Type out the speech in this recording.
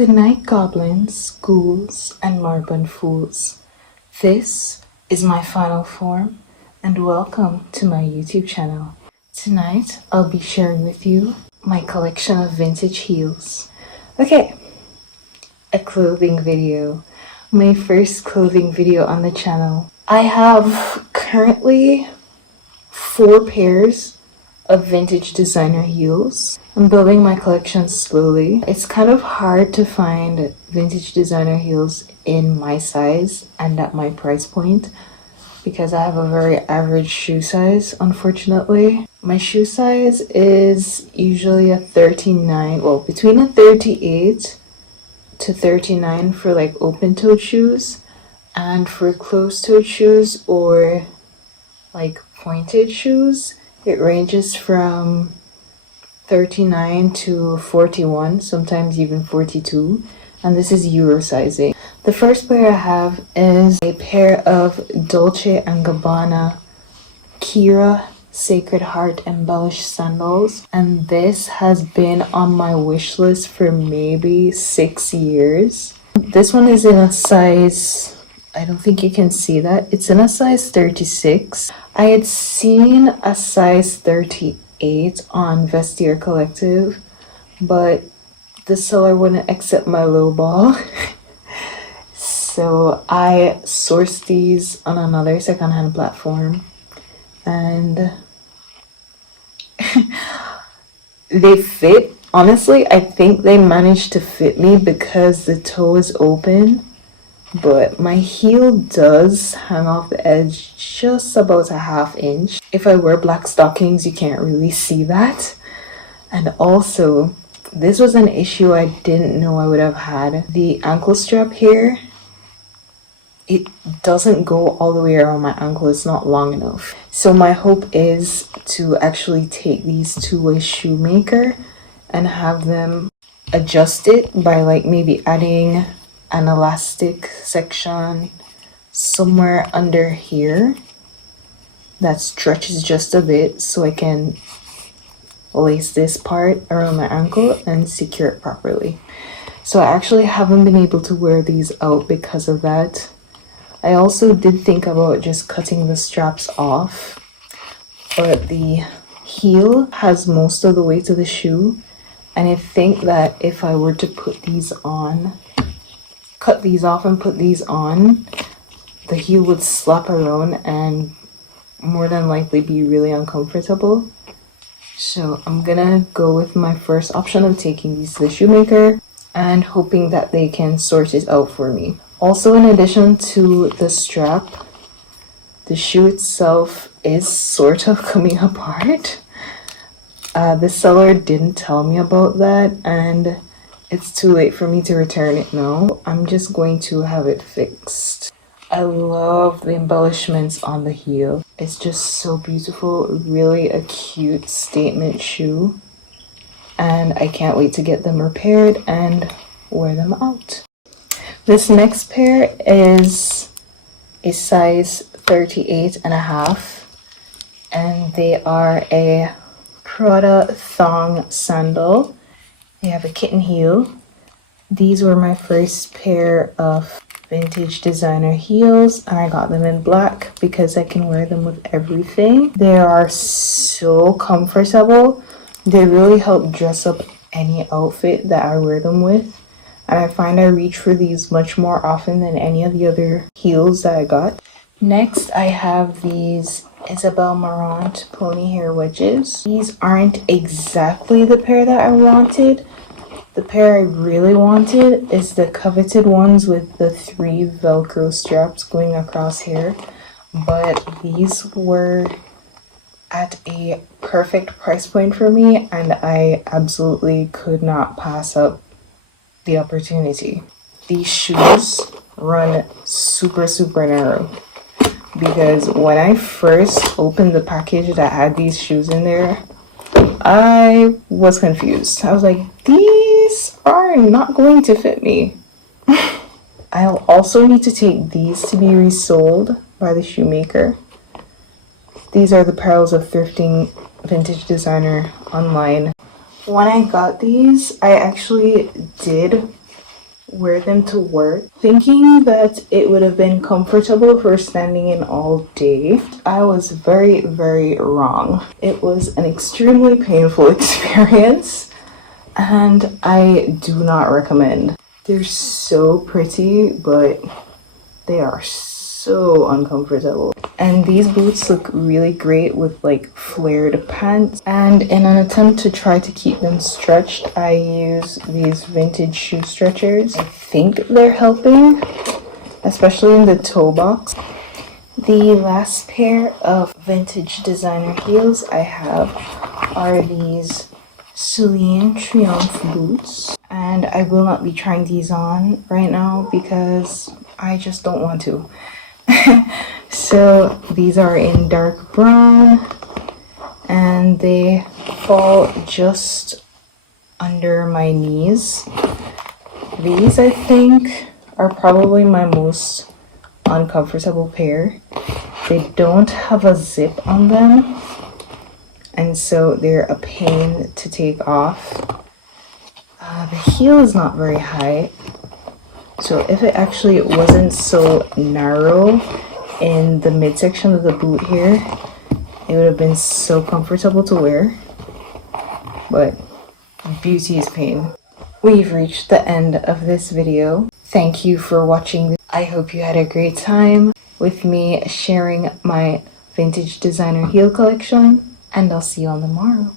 Good night, goblins, ghouls, and moribund fools. This is my final form, and welcome to my YouTube channel. Tonight, I'll be sharing with you my collection of vintage heels. Okay, a clothing video. My first clothing video on the channel. I have currently 4 pairs of vintage designer heels. I'm building my collection slowly. It's kind of hard to find vintage designer heels in my size and at my price point because I have a very average shoe size, unfortunately. My shoe size is usually a 39, well, between a 38 to 39 for like open-toed shoes, and for closed-toed shoes or like pointed shoes, it ranges from 39 to 41, sometimes even 42, and this is Euro sizing. The first pair I have is a pair of Dolce & Gabbana Kira Sacred Heart embellished sandals, and this has been on my wish list for maybe 6 years. This one is in a size, I don't think you can see that, it's in a size 36. I had seen a size 38 on Vestiaire Collective, but the seller wouldn't accept my low ball. So I sourced these on another secondhand platform, and they fit. Honestly, I think they managed to fit me because the toe is open, but my heel does hang off the edge just about a ½ inch. If I wear black stockings, you can't really see that. And also, this was an issue I didn't know I would have had. The ankle strap here, it doesn't go all the way around my ankle. It's not long enough. So my hope is to actually take these to a shoemaker and have them adjust it by like maybe adding an elastic section somewhere under here that stretches just a bit so I can lace this part around my ankle and secure it properly. So I actually haven't been able to wear these out because of that. I also did think about just cutting the straps off, but the heel has most of the weight of the shoe, and I think that if I were to put these on, cut these off and put these on, the heel would slap around and more than likely be really uncomfortable. So I'm gonna go with my first option of taking these to the shoemaker and hoping that they can sort it out for me. Also, in addition to the strap, the shoe itself is sort of coming apart. The seller didn't tell me about that, and it's too late for me to return it now. I'm just going to have it fixed. I love the embellishments on the heel. It's just so beautiful, really a cute statement shoe. And I can't wait to get them repaired and wear them out. This next pair is a size 38.5, and they are a Prada thong sandal. They have a kitten heel. These were my first pair of vintage designer heels, and I got them in black because I can wear them with everything. They are so comfortable. They really help dress up any outfit that I wear them with, and I find I reach for these much more often than any of the other heels that I got. Next, I have these Isabel Marant pony hair wedges. These aren't exactly the pair that I wanted. The pair I really wanted is the coveted ones with the 3 Velcro straps going across here, but these were at a perfect price point for me, and I absolutely could not pass up the opportunity. These shoes run super narrow, because when I first opened the package that had these shoes in there, I was confused. I was like, these are not going to fit me. I'll also need to take these to be resold by the shoemaker. These are the perils of thrifting vintage designer online. When I got these, I actually did wear them to work, thinking that it would have been comfortable for standing in all day. I was very, very wrong. It was an extremely painful experience, and I do not recommend. They're so pretty, but they are so uncomfortable. And these boots look really great with like flared pants. And in an attempt to try to keep them stretched, I use these vintage shoe stretchers. I think they're helping, especially in the toe box. The last pair of vintage designer heels I have are these Celine Triomphe boots. And I will not be trying these on right now because I just don't want to. So these are in dark brown and they fall just under my knees. These I think are probably my most uncomfortable pair. They don't have a zip on them, and so they're a pain to take off. The heel is not very high, so if it actually wasn't so narrow in the midsection of the boot here, it would have been so comfortable to wear. But beauty is pain. We've reached the end of this video. Thank you for watching. I hope you had a great time with me sharing my vintage designer heel collection, and I'll see you on the morrow.